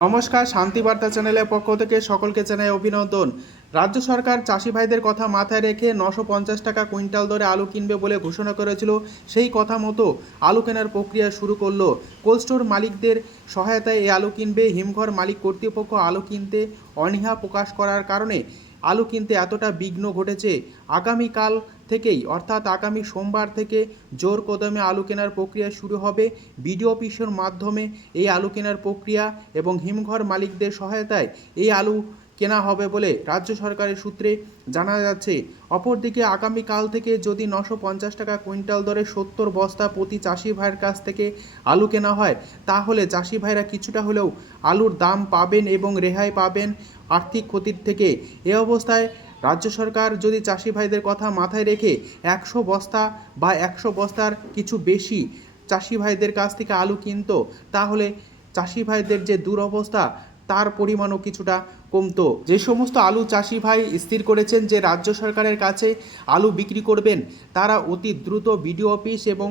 নমস্কার, শান্তিবার্তা চ্যানেলের পক্ষ থেকে সকলকে জানাই অভিনন্দন। রাজ্য সরকার চাষি ভাইদের কথা মাথায় রেখে 950 টাকা কুইন্টাল দরে আলু কিনবে বলে ঘোষণা করেছিল। সেই কথা মতো আলু কেনার প্রক্রিয়া শুরু করলো। কোল্ড স্টোর মালিকদের সহায়তায় এই আলু কিনবে। হিমঘর মালিক কর্তৃপক্ষ আলু কিনতে অনীহা প্রকাশ করার কারণে আলু কিনতে এতটা বিঘ্ন ঘটেছে। আগামীকাল থেকেই অর্থাৎ আগামী সোমবার থেকে জোর কদমে আলু কেনার প্রক্রিয়া শুরু হবে। বিডিও অফিসের মাধ্যমে এই আলু কেনার প্রক্রিয়া এবং হিমঘর মালিকদের সহায়তায় এই আলু কেনা হবে বলে রাজ্য সরকারের সূত্রে জানা যাচ্ছে। অপরদিকে আগামীকাল থেকে যদি 950 টাকা কুইন্টাল দরে 70 বস্তা প্রতি চাষি ভাইয়ের কাছ থেকে আলু কেনা হয়, তাহলে চাষি ভাইরা কিছুটা হলেও আলুর দাম পাবেন এবং রেহাই পাবেন আর্থিক ক্ষতির থেকে। এ অবস্থায় রাজ্য সরকার যদি চাষি ভাইদের কথা মাথায় রেখে 100 বস্তা বা 100 বস্তার কিছু বেশি চাষি ভাইদের কাছ থেকে আলু কিনতো, তাহলে চাষি ভাইদের যে দুরবস্থা তার পরিমাণও কিছুটা কমতো। যে সমস্ত আলু চাষি ভাই স্থির করেছেন যে রাজ্য সরকারের কাছে আলু বিক্রি করবেন, তারা অতি দ্রুত বিডিও অফিস এবং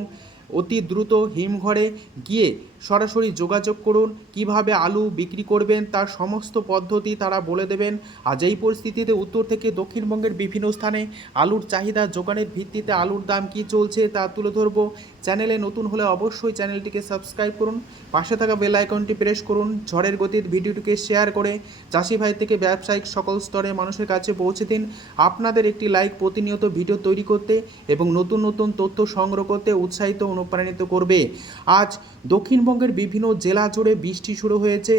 অতি দ্রুত হিমঘরে গিয়ে সরাসরি যোগাযোগ করুন। কিভাবে আলু বিক্রি করবেন তার সমস্ত পদ্ধতি তারা বলে দেবেন। আজ এই পরিস্থিতিতে উত্তর থেকে দক্ষিণবঙ্গের বিভিন্ন স্থানে আলুর চাহিদা যোগানের ভিত্তিতে আলুর দাম কী চলছে তা তুলে ধরবো। চ্যানেলে নতুন হলে অবশ্যই চ্যানেলটিকে সাবস্ক্রাইব করুন, পাশে থাকা বেল আইকনটি প্রেস করুন। ঝড়ের গতির ভিডিওটিকে শেয়ার করে চাষি ভাই থেকে ব্যবসায়িক সকল স্তরে মানুষের কাছে পৌঁছে দিন। আপনাদের একটি লাইক প্রতিনিয়ত ভিডিও তৈরি করতে এবং নতুন নতুন তথ্য সংগ্রহ করতে উৎসাহিত অনুপ্রাণিত করবে। আজ দক্ষিণবঙ্গের বিভিন্ন জেলা জুড়ে বৃষ্টি শুরু হয়েছে।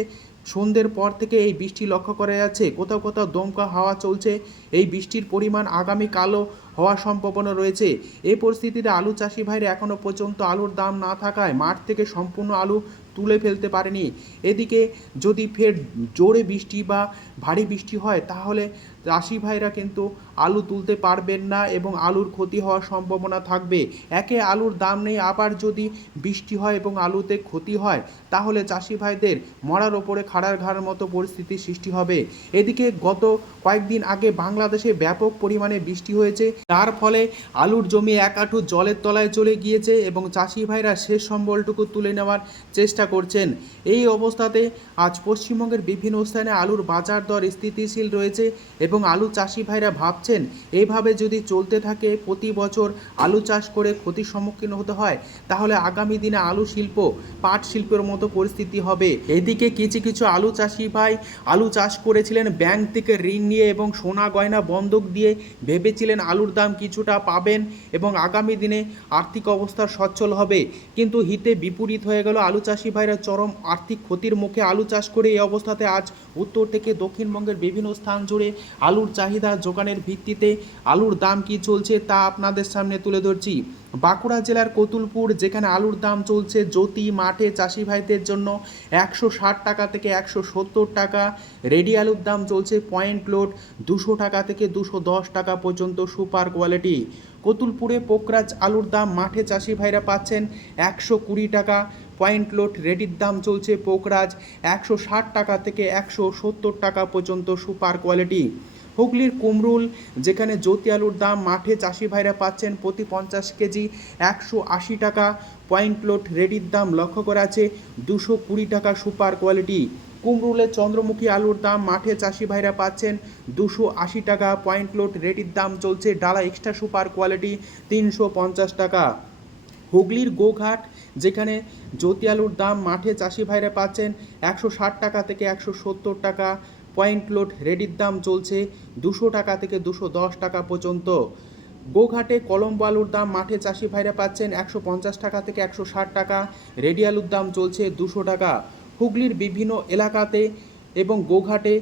সন্ধ্যের পর থেকে এই বৃষ্টি লক্ষ্য করা যাচ্ছে। কোথাও কোথাও দমকা হাওয়া চলছে। এই বৃষ্টির পরিমাণ আগামীকালও হওয়ার সম্ভাবনা রয়েছে। এই পরিস্থিতিতে আলু চাষি ভাইরা এখনও পর্যন্ত আলুর দাম না থাকায় মাঠ থেকে সম্পূর্ণ আলু তুলে ফেলতে পারেনি। এদিকে যদি ফের জোরে বৃষ্টি বা ভারী বৃষ্টি হয়, তাহলে চাষি ভাইরা কিন্তু আলু তুলতে পারবেন না এবং আলুর ক্ষতি হওয়ার সম্ভাবনা থাকবে। একে আলুর দাম নেই, আবার যদি বৃষ্টি হয় এবং আলুতে ক্ষতি হয়, তাহলে চাষি ভাইদের মরার ওপরে খাড়ার ঘাড়ের মতো পরিস্থিতির সৃষ্টি হবে। এদিকে গত কয়েকদিন আগে বাংলাদেশে ব্যাপক পরিমাণে বৃষ্টি হয়েছে, তার ফলে আলুর জমি এক হাঁটু জলের তলায় চলে গিয়েছে এবং চাষি ভাইরা শেষ সম্বলটুকু তুলে নেওয়ার চেষ্টা করছেন। এই অবস্থাতে আজ পশ্চিমবঙ্গের বিভিন্ন স্থানে আলুর বাজার দর স্থিতিশীল রয়েছে এবং আলু চাষি ভাইরা ভাবছেন এইভাবে যদি চলতে থাকে, প্রতি বছর আলু চাষ করে ক্ষতির সম্মুখীন হতে হয়, তাহলে আগামী দিনে আলু শিল্প পাট শিল্পের মতো পরিস্থিতি হবে। এদিকে কিছু কিছু আলু চাষি ভাই আলু চাষ করেছিলেন ব্যাংক থেকে ঋণ নিয়ে এবং সোনা গয়না বন্ধক দিয়ে, ভেবেছিলেন আলুর দাম কিছুটা পাবেন এবং আগামী দিনে আর্থিক অবস্থা সচ্ছল হবে, কিন্তু হিতে বিপরীত হয়ে গেল। আলু চাষি ভাইরা চরম আর্থিক ক্ষতির মুখে আলু চাষ করে। এই অবস্থাতে আজ উত্তর থেকে দক্ষিণবঙ্গের বিভিন্ন স্থান জুড়ে আলুর চাহিদা যোগানের ভিত্তিতে আলুর দাম কি চলছে তা আপনাদের সামনে তুলে ধরছি। বাঁকুড়া জেলার কতুলপুর, যেখানে আলুর দাম চলছে জ্যোতি মাঠে চাষি ভাইদের জন্য 160 টাকা থেকে 170 টাকা। রেডি আলুর দাম চলছে পয়েন্ট লোড 200 টাকা থেকে 210 টাকা পর্যন্ত সুপার কোয়ালিটি। কতুলপুরে পোকরাজ আলুর দাম মাঠে চাষি ভাইরা পাচ্ছেন 120 টাকা। পয়েন্ট লোড রেডির দাম চলছে পোকরাজ 160 টাকা থেকে 170 টাকা পর্যন্ত সুপার কোয়ালিটি। হুগলির কুমরুল, যেখানে জ্যোতি আলুর দাম মাঠে চাষি ভাইরা পাচ্ছেন প্রতি 50 কেজি 180 টাকা। পয়েন্ট লোড রেডির দাম লক্ষ্য করা আছে 220 টাকা সুপার কোয়ালিটি। কুমরুলের চন্দ্রমুখী আলুর দাম মাঠে চাষি ভাইরা পাচ্ছেন 280 টাকা। পয়েন্ট লোড রেডির দাম চলছে ডালা এক্সট্রা সুপার কোয়ালিটি 350 টাকা। হুগলির গোঘাট, যেখানে জ্যোতি আলুর দাম মাঠে চাষি ভাইরা পাচ্ছেন 160 টাকা থেকে 170 টাকা। পয়েন্ট লোড রেডির দাম চলছে 200 টাকা থেকে 210 টাকা পর্যন্ত। গোঘাটে কলম্বো আলুর দাম মাঠে চাষি ভাইরা পাচ্ছেন 150 টাকা থেকে 160 টাকা। রেডি আলুর দাম চলছে 200 টাকা। হুগলির বিভিন্ন এলাকাতে এবং গোঘাটে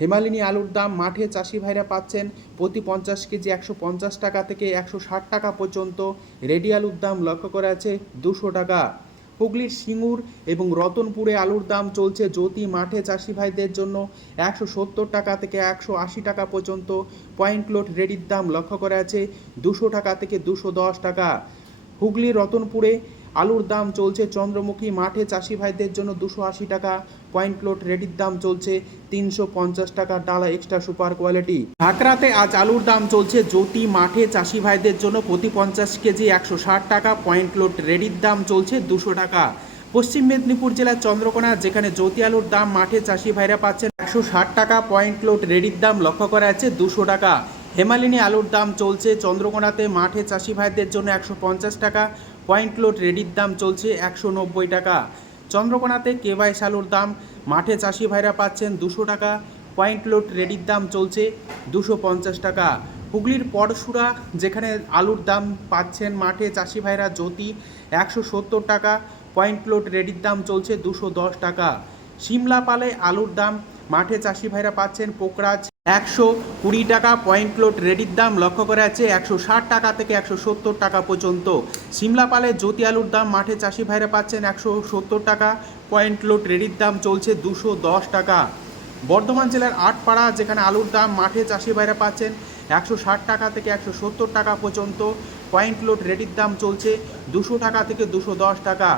হেমালিনী আলুর দাম মাঠে চাষি ভাইরা পাচ্ছেন প্রতি 50 কেজি 150 টাকা থেকে 160 টাকা পর্যন্ত। রেডি আলুর দাম লক্ষ্য করা আছে 200 টাকা। হুগলির সিঙ্গুর এবং রতনপুরে আলুর দাম চলছে জ্যোতি মাঠে চাষি ভাইদের জন্য 170 টাকা থেকে 180 টাকা পর্যন্ত। পয়েন্ট লোড রেডির দাম লক্ষ্য করা আছে 200 টাকা থেকে 210 টাকা। হুগলির রতনপুরে আলুর দাম চলছে চন্দ্রমুখী মাঠে চাষি ভাইদের জন্য 280 টাকা। পয়েন্ট লোড রেডির দাম চলছে 350 টাকা ডালা এক্সট্রা সুপার কোয়ালিটি। ঢাকরাতে আজ আলুর দাম চলছে জ্যোতি মাঠে চাষি ভাইদের জন্য প্রতি 50 কেজি 160 টাকা। পয়েন্ট লোড রেডির দাম চলছে 200 টাকা। পশ্চিম মেদিনীপুর জেলার চন্দ্রকোনা, যেখানে জ্যোতি আলুর দাম মাঠে চাষি ভাইরা পাচ্ছেন 160 টাকা, পয়েন্ট লোড রেডির দাম লক্ষ্য করা যাচ্ছে 200 টাকা। হেমালিনী আলুর দাম চলছে চন্দ্রকোনাতে মাঠে চাষি ভাইদের জন্য 150 টাকা, পয়েন্ট লোড রেডির দাম চলছে 190 টাকা। চন্দ্রকোনাতে কেবাইশ আলুর দাম মাঠে চাষি ভাইরা পাচ্ছেন 200 টাকা, পয়েন্ট লোড রেডির দাম চলছে 250 টাকা। হুগলির পরশুরা, যেখানে আলুর দাম পাচ্ছেন মাঠে চাষি ভাইরা জ্যোতি 170 টাকা, পয়েন্ট লোড রেডির দাম চলছে 210 টাকা। সিমলাপালে আলুর দাম মাঠে চাষি ভাইরা পাচ্ছেন পোকরাজ 120 টাকা, পয়েন্ট লোড রেডির দাম লক্ষ্য করা যাচ্ছে 160 টাকা থেকে 170 টাকা পর্যন্ত। সিমলাপালে জ্যোতি আলুর দাম মাঠে চাষি ভাইরা পাচ্ছেন 170 টাকা, পয়েন্ট লোড রেডির দাম চলছে 210 টাকা। বর্ধমান জেলার আটপাড়া, যেখানে আলুর দাম মাঠে চাষি ভাইরা পাচ্ছেন 160 টাকা থেকে 170 টাকা পর্যন্ত, পয়েন্ট লোড রেডির দাম চলছে 200 টাকা থেকে 210 টাকা।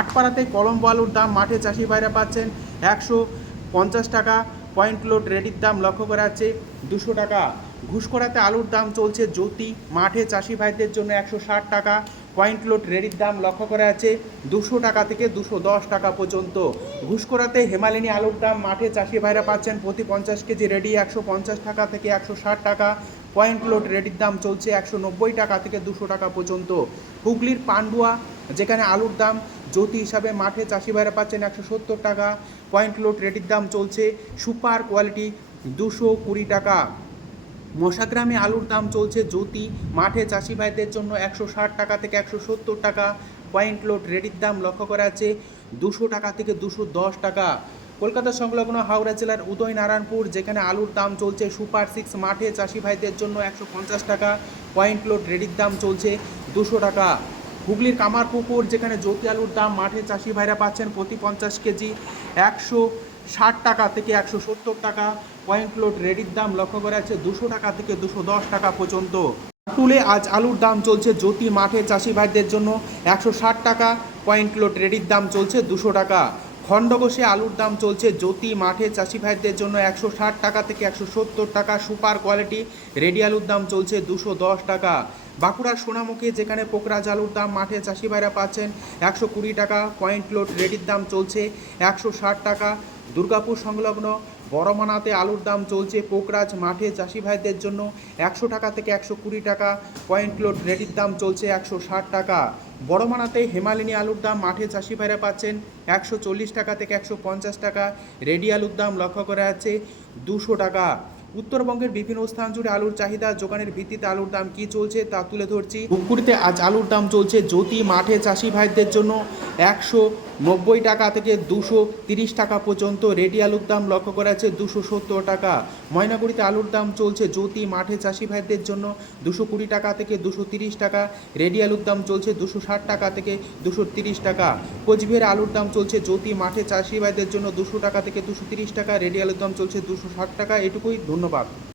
আটপাড়াতে কলম্বো আলুর দাম মাঠে চাষি ভাইরা পাচ্ছেন 150 টাকা, পয়েন্ট লোড রেডির দাম লক্ষ্য করা যাচ্ছে 200 টাকা। ঘুষকরাতে আলুর দাম চলছে জ্যোতি মাঠে চাষি ভাইদের জন্য 160 টাকা, পয়েন্ট লোড রেডির দাম লক্ষ্য করা যাচ্ছে 200 টাকা থেকে 210 টাকা পর্যন্ত। ঘুষকরাতে হেমালিনী আলুর দাম মাঠে চাষি ভাইরা পাচ্ছেন প্রতি 50 কেজি রেডি 150 টাকা থেকে 160 টাকা, পয়েন্ট লোড রেডির দাম চলছে 190 টাকা থেকে 200 টাকা পর্যন্ত। হুগলির পান্ডুয়া, যেখানে আলুর দাম জ্যোতি হিসাবে মাঠে চাষি ভাইরা পাচ্ছেন 170 টাকা, পয়েন্ট লোড রেডির দাম চলছে সুপার কোয়ালিটি 220 টাকা। মশাগ্রামে আলুর দাম চলছে জ্যোতি মাঠে চাষি ভাইদের জন্য 160 টাকা থেকে 170 টাকা, পয়েন্ট লোড রেডির দাম লক্ষ্য করা আছে 200 টাকা থেকে 210 টাকা। কলকাতা সংলগ্ন হাওড়া জেলার উদয়নারায়ণপুর, যেখানে আলুর দাম চলছে সুপার 6 মাঠে চাষি ভাইদের জন্য 150 টাকা, পয়েন্ট লোড রেডির দাম চলছে 200 টাকা। হুগলির কামারপুকুর, যেখানে জ্যোতি আলুর দাম মাঠে চাষি ভাইরা পাচ্ছেন প্রতি 50 কেজি 160 টাকা থেকে 170 টাকা, পয়েন্ট লোড রেডির দাম লক্ষ্য করা যাচ্ছে 200 টাকা থেকে 210 টাকা পর্যন্ত। টুলে আজ আলুর দাম চলছে জ্যোতি মাঠে চাষি ভাইদের জন্য 160 টাকা, পয়েন্ট লোড রেডির দাম চলছে 200 টাকা। খণ্ডঘোষে আলুর দাম চলছে জ্যোতি মাঠে চাষি ভাইদের জন্য 160 টাকা থেকে 170 টাকা, সুপার কোয়ালিটি রেডি আলুর দাম চলছে 210 টাকা। বাঁকুড়ার সোনামুখী, যেখানে পোকরাজ আলুর দাম মাঠে চাষি ভাইরা পাচ্ছেন 120 টাকা, পয়েন্ট লোড রেডির দাম চলছে 160 টাকা। দুর্গাপুর সংলগ্ন বড়মানাতে আলুর দাম চলছে পোকরাজ মাঠে চাষি ভাইদের জন্য 100 টাকা থেকে 120 টাকা, পয়েন্ট লোড রেডির দাম চলছে 160 টাকা। বড়মানাতে হেমালিনী আলুর দাম মাঠে চাষি ভাইরা পাচ্ছেন 140 টাকা থেকে 150 টাকা, রেডি আলুর দাম লক্ষ্য করা যাচ্ছে 200 টাকা। উত্তরবঙ্গের বিভিন্ন স্থান জুড়ে আলুর চাহিদা যোগানের ভিত্তিতে আলুর দাম কী চলছে তা তুলে ধরছি। ধূপগুড়িতে আজ আলুর দাম চলছে জ্যোতি মাঠে চাষি ভাইদের জন্য 190 টাকা থেকে 230 টাকা পর্যন্ত, রেডি আলুর দাম লক্ষ্য করা যাচ্ছে 270 টাকা। ময়নাগুড়িতে আলুর দাম চলছে জ্যোতি মাঠে চাষি ভাইদের জন্য 220 টাকা থেকে 230 টাকা, রেডি আলুর দাম চলছে 260 টাকা থেকে 230 টাকা। কোচবিহারে আলুর দাম চলছে জ্যোতি মাঠে চাষি ভাইদের জন্য 200 টাকা থেকে 230 টাকা, রেডি আলুর দাম চলছে 260 টাকা। এটুকুই, ধন্যবাদ।